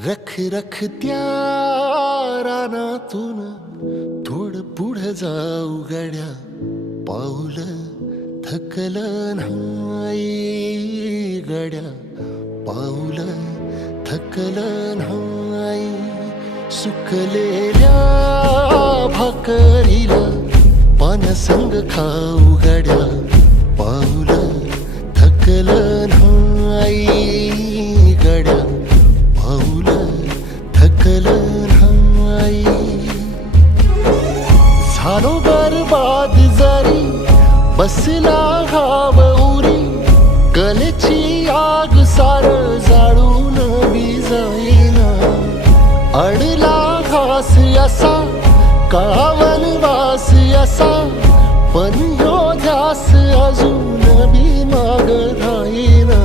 रख रख त्या रानातून थोडं पुढं जाऊ गड्या, पाऊल थकलं नाही गड्या, पाऊल थकलं नाही. सुकलेल्या भाकरीला पानसंग खाऊ गड्या, पाऊल थकलं नाही गड्या, पाऊल थकलं नाही. झालो बरबाद जरी बसला घाव उरी, कलेची आग सार जाळून विजाईना. अडला घास असा काळावन वास असा, पण ह्यो ध्यास अजून बी माग राहीना.